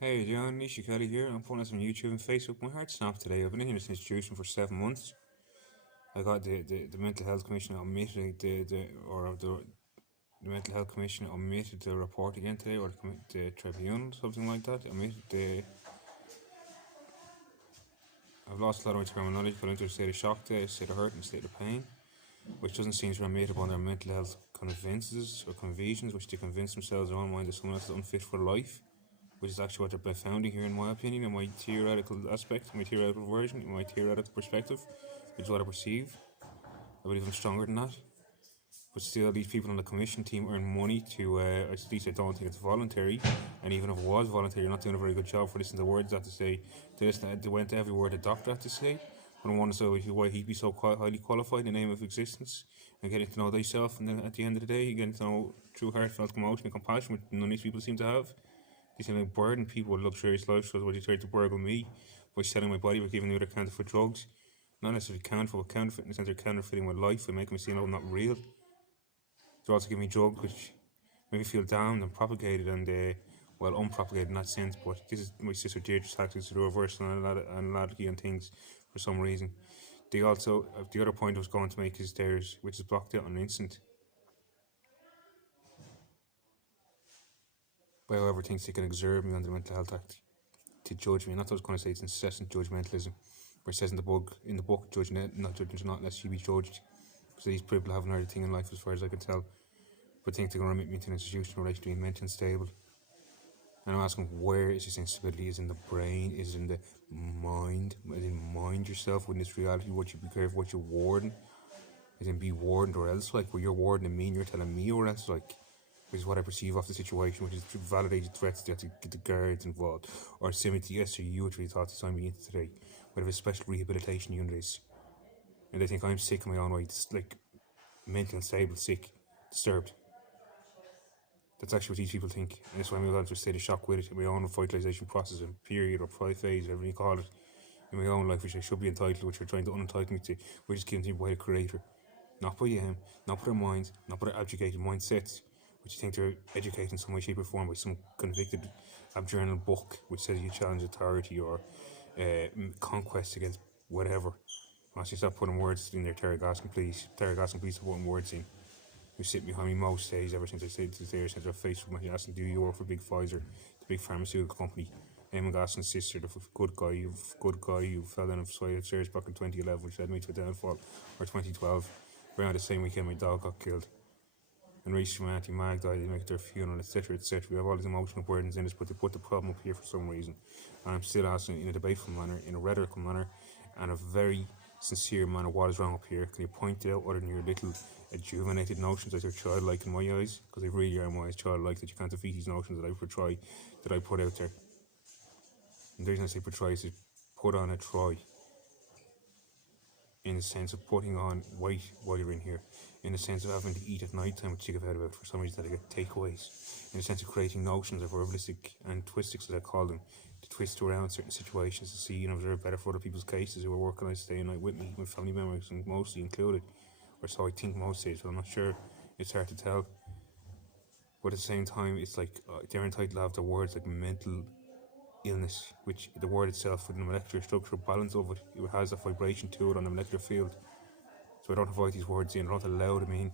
Hey John, Nisha Kelly here. I'm putting this on YouTube and Facebook. My heart stopped today. I've been in this institution for 7 months. I got the mental health commission omitted the mental health commission omitted the report again today, or the tribunal, something like that. Omitted the. I've lost a lot of my terminology. Got into a state of shock today, a state of hurt, and a state of pain, which doesn't seem to relate upon their mental health convinces or convictions, which they convince themselves in their own mind that someone else is unfit for life, which is actually what they're founding here, in my opinion, in my theoretical aspect, my theoretical version, in my theoretical perspective, which is what I perceive. I believe I'm stronger than that. But still, these people on the commission team earn money to, at least I don't think it's voluntary, and even if it was voluntary, you're not doing a very good job for listening to the words that to say. They went to every word the doctor had to say. But I want to say why he'd be so highly qualified in the name of existence, and getting to know thyself, and then at the end of the day, you get to know true heartfelt emotion and compassion, which none of these people seem to have. They seem like burden people with luxurious lifestyles, while they tried to burgle me by selling my body by giving me other counterfeit drugs. Not necessarily counterfeit, but counterfeit in the sense they're counterfeiting my life and making me seem like I'm not real. They're also giving me drugs which make me feel down and propagated and unpropagated in that sense. But this is my sister Deirdre's tactics to do reverse analytically and things for some reason. They also the other point I was going to make is theirs, which is blocked out on an instant by whoever thinks they can exert me under the Mental Health Act to judge me. And that's what I was going to say. It's incessant judgmentalism, where it says in the book, judge not judge not unless you be judged. Because these people have another thing in life, as far as I can tell, but think they're going to remit me to an institution in relation to being mentally unstable. And I'm asking, where is this instability? Is it in the brain? Is it in the mind? Is it mind yourself with this reality? What you be careful, what you're warding? Is it be wardened or else like? Where you're wardening me and you're telling me or else like? Which is what I perceive of the situation, which is validated threats to get the guards involved, or similar to the SRU, which we thought to sign me into today, whatever special rehabilitation unit is. And they think I'm sick in my own way, just like mental unstable, sick, disturbed. That's actually what these people think, and that's why I'm going to state of shock with it in my own revitalisation process and period or phase, whatever you call it, in my own life, which I should be entitled, which are trying to unentitle me to, which is given to me by the Creator, not by them, not by their minds, not by their abjugated mindsets, which you think they're educated in some way, shape, or form by some convicted abjournal book which says you challenge authority or conquest against whatever. Once you stop putting words in there, Terry Goskin, please stop putting words in. Who sit behind me most days ever since I stayed to the since I faced with my asking, do you work for big Pfizer, the big pharmaceutical company? Eamon Goslin's sister, the good guy who fell down a flight of stairs back in 2011, which led me to a downfall, or 2012. Around the same weekend, my dog got killed. And Reece from Auntie Mag died, they make their funeral, etc., etc. We have all these emotional burdens in this, but they put the problem up here for some reason. And I'm still asking in a debateful manner, in a rhetorical manner, and a very sincere manner, what is wrong up here? Can you point out other than your little adjuvenated notions that are childlike in my eyes? Because they really are in my eyes childlike, that you can't defeat these notions that I portray, that I put out there. And the reason I say portray is to put on a try, in the sense of putting on weight while you're in here, in the sense of having to eat at night time, which you get about for some reason that I get takeaways, in the sense of creating notions of herbalistic and twistics, as I call them, to twist around certain situations to see, if they're better for other people's cases who are working on staying night with me, with family members, and mostly included, or so I think most days, but I'm not sure. It's hard to tell. But at the same time, it's like they're entitled to have the words like mental illness, which the word itself, with the molecular structural balance of it, it has a vibration to it on the molecular field. So I don't avoid these words in, I don't allow them in.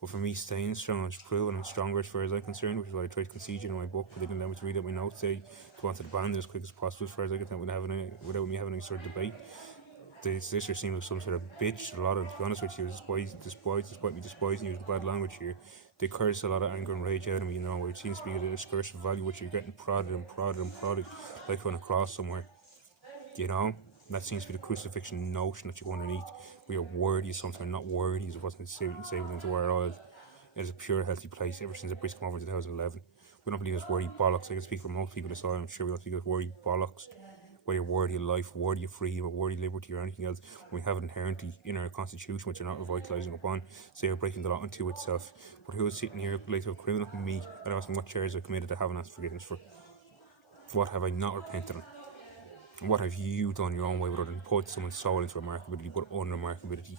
But for me, staying strong and proven I'm stronger as far as I'm concerned, which is what I tried to concede in my book, but they didn't allow me to read out my notes. They wanted to ban it as quick as possible, as far as I can tell, without me having any sort of debate. The sister seemed like some sort of bitch. A lot of, to be honest with you, despite me despising using bad language here, they curse a lot of anger and rage out of me, which seems to be a discursive value, which you're getting prodded and prodded and prodded, like on a cross somewhere, That seems to be the crucifixion notion that you go underneath. We are worthy of something, not worthy of what's disabled into our oil. It is a pure, healthy place ever since the Brits came over in 2011. We don't believe it's worthy bollocks. I can speak for most people this I'm sure we don't think it's worthy bollocks. Whether you're worthy of life, worthy of freedom, or worthy of liberty, or anything else, we have it inherently in our constitution, which are not revitalising upon, so you're breaking the law unto itself. But who is sitting here like a criminal like me, and asking what charges I've committed I haven't asked forgiveness for? What have I not repented on? What have you done your own way rather than put someone's soul into remarkability but unremarkability?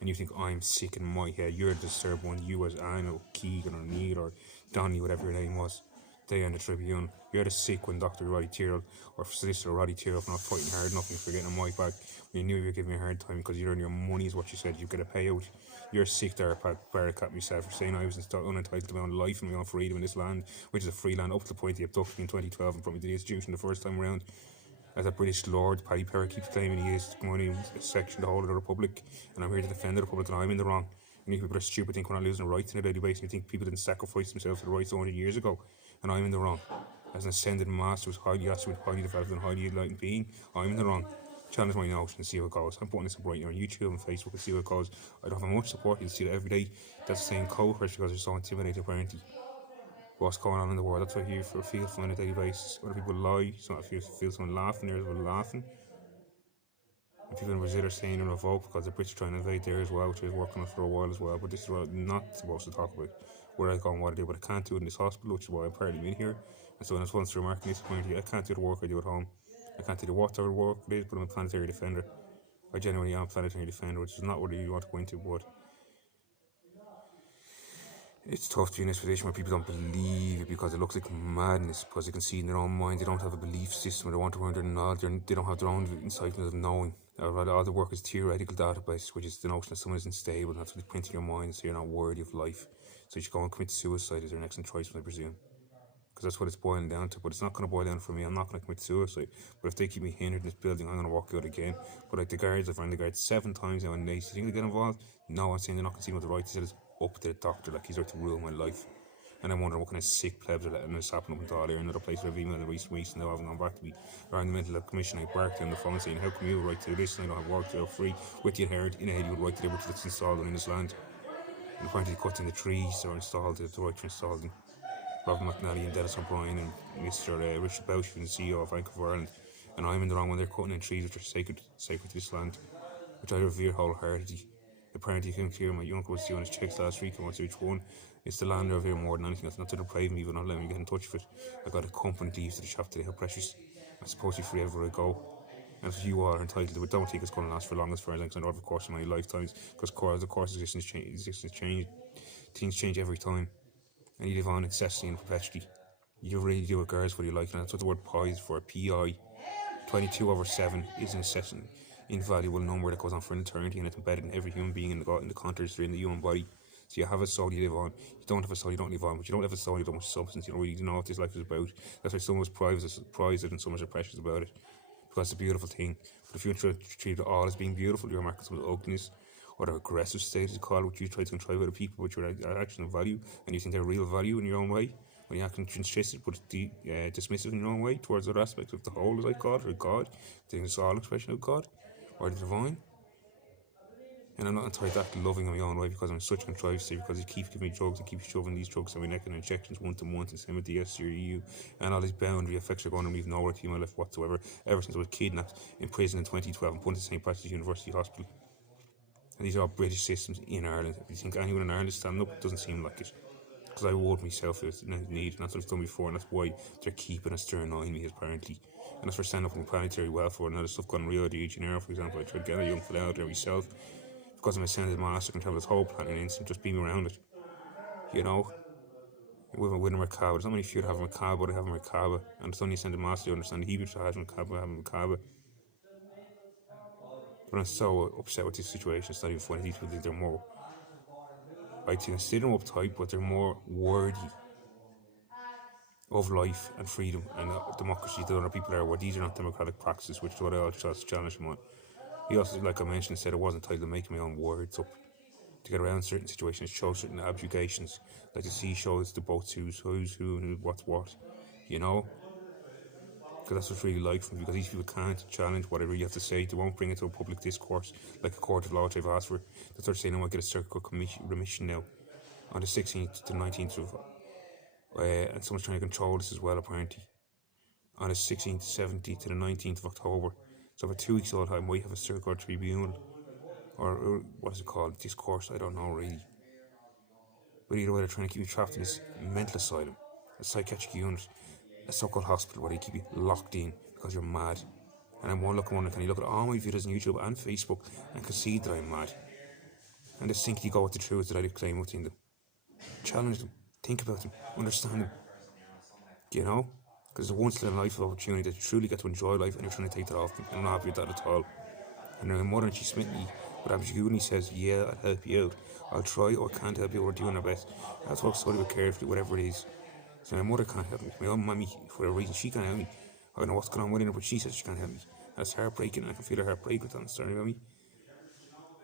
And you think I'm sick in my head, you're the disturbed one, you as Anno, Keegan or Neil or Donny, whatever your name was. day on the Tribune. You're the sick when Dr. Roddy Tyrrell or Solicitor Roddy Tyrrell for not fighting hard enough and for getting a mic back. You knew you were giving me a hard time because you earn your money is what you said. You get a payout. You're sick there, Pat Barracat myself, for saying I was unentitled to my own life and my own freedom in this land, which is a free land up to the point he abducted me in 2012 and brought me to the institution the first time around. As a British Lord, Paddy Power keeps claiming he is money section the whole of the Republic, and I'm here to defend the Republic, and I'm in the wrong. And you people are stupid, think we're not losing rights on a daily basis. You think people didn't sacrifice themselves for the rights 100 years ago, and I'm in the wrong. As an ascended master who's highly astute, highly developed, and highly enlightened being, I'm in the wrong. Challenge my notion and see how it goes. I'm putting this up right now on YouTube and Facebook and see how it goes. I don't have much support. You'll see it every day. That's the same cohort because they're so intimidated apparently. What's going on in the world? That's what I hear for a feel from on a daily basis. Other people lie, so I feel someone laughing, there's people laughing. And people in Brazil are saying in revolt because the British are trying to invade there as well, which I was working on for a while as well. But this is what I'm not supposed to talk about. Where I go and what I do, but I can't do it in this hospital, which is why I'm partly in here. And so when I was once remarking this point, I can't do the work I do at home. I can't do the whatever work it is, but I'm a planetary defender. I genuinely am a planetary defender, which is not what you want to go into, but it's tough to be in this position where people don't believe it because it looks like madness, because they can see in their own mind they don't have a belief system, they want to run their knowledge, they don't have their own incitement of knowing. All the work is theoretical database, which is the notion that someone is unstable, and that's what they print in your mind, so you're not worthy of life. So you should go and commit suicide as their next choice, I presume. Because that's what it's boiling down to, but it's not going to boil down for me. I'm not going to commit suicide, but if they keep me hindered in this building, I'm going to walk out again. But like the guards, I've run the guards 7 times now, and they think they get involved. No, I'm saying they're not conceding with the right. He said it's up to the doctor, like he's right to rule my life. And I'm wondering what kind of sick plebs are letting this happen up in Dáil, another place where I've emailed in recent weeks and they haven't gone back to me. Around the mental health commission, I barked on the phone saying, how come you have a right to this and I don't have work to free with the inherent inalienable right to liberty that's installed in this land? And apparently cutting the trees are installed, the right to install them. Robert McNally and Dennis O'Brien and Mr. Richard Boucher, the CEO of Bank of Ireland, and I'm in the wrong when they're cutting in trees which are sacred to this land, which I revere wholeheartedly. Apparently, you can clear my uncle was doing his checks last week, and wants which one. It's the land I revere more than anything else, not to deprive me, but not letting me get in touch with it. I got a company to leave to the shop today, how precious. I'm supposed to be free everywhere I go. And if you are entitled to it, don't think it's going to last for long as far as I'm concerned over the course of my lifetimes, because the course of existence change, things change every time. And you live on incessantly and perpetually. You really do regardless what you like, and that's what the word pi is for. Pi. 22/7 is an incessant, invaluable number that goes on for an eternity, and it's embedded in every human being in the contours in the human body. So you have a soul, you live on. You don't have a soul, you don't live on. But you don't have a soul, you don't have much substance. You don't really know what this life is about. That's why so much prize it and so much are precious about it. Because it's a beautiful thing. But if you treat it all as being beautiful, you're marking some ugliness or the aggressive state, as you call it, which you try to contrive other people with your action of value, and you think they're real value in your own way, when you act intrinsic but dismissive in your own way towards other aspects of the whole, as I call it, or God, think it's all expression of God, or the divine. And I'm not entirely that loving in my own way because I'm in such contrived state, because he keeps giving me drugs and keeps shoving these drugs in my neck and injections one to month, and same with the SCRU, and all these boundary effects are going to leave no right to my life whatsoever, ever since I was kidnapped in prison in 2012 and put into St. Patrick's University Hospital. And these are all British systems in Ireland. If you think anyone in Ireland is standing up, it doesn't seem like it. Because I ward myself as need, and that's what I've done before, and that's why they're keeping us, they're annoying me apparently. And that's for standing up in planetary welfare and other stuff going on Rio de Janeiro, for example. I tried to get a young fella out there myself, because I'm a ascended master, I can travel this whole planet in an instant, just beam around it. You know? With a Merkaba. There's not many few that have a Merkaba, but I have a Merkaba. And it's only ascended master, you understand the Hebrew that has a Merkaba, I have a Merkaba. But I'm so upset with this situation, it's not even funny. These people think they're more, I consider them uptight, but they're more worthy of life and freedom and democracy than other people are, where these are not democratic practices, which is what I also challenge them on. He also, like I mentioned, said I wasn't entitled to making my own words up to get around certain situations, show certain abjugations, like the sea shows the boats who's who and what's what, you know? Because that's what's really like for me, because these people can't challenge what I really have to say. They won't bring it to a public discourse like a court of law, which I've asked for. They start saying I might get a circuit remission now on the 16th to the 19th of and someone's trying to control this as well apparently, on the 16th, 17th to the 19th of October. So for 2 weeks old I might have a circuit court tribunal, or what is it called, discourse, I don't know really. But either way, they're trying to keep you trapped in this mental asylum, a psychiatric unit, a so-called hospital where they keep you locked in because you're mad. And I'm wondering, can you look at all my videos on YouTube and Facebook and concede that I'm mad? And distinctly go with the truths that I claim within them. Challenge them, think about them, understand them. You know? Because it's a once in a life opportunity that you truly get to enjoy life and you're trying to take that off me. I'm not happy with that at all. And her mother, and she smit me, but ambiguity says, yeah, I'll help you out. I'll try or can't help you, we're doing our best. I'll talk slowly but carefully, whatever it is. So my mother can't help me. My own mummy, for a reason, she can't help me. I don't know what's going on with her, but she says she can't help me. That's heartbreaking, and I can feel her heart break with that, sorry about me.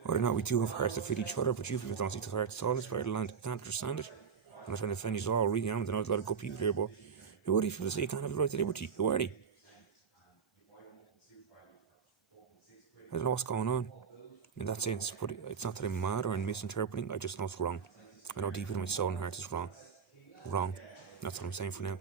Or not, we do have hearts that fit each other, but you people don't see the hearts at all in this part of the land. I can't understand it. I'm not trying to offend you all, really am. I know there's a lot of good people here, but who are these people to say you can't have the right to liberty? Who are they? I don't know what's going on in that sense, but it's not that I'm mad or I'm misinterpreting, I just know it's wrong. I know deep in my soul and heart it's wrong. Wrong. That's what I'm saying for now.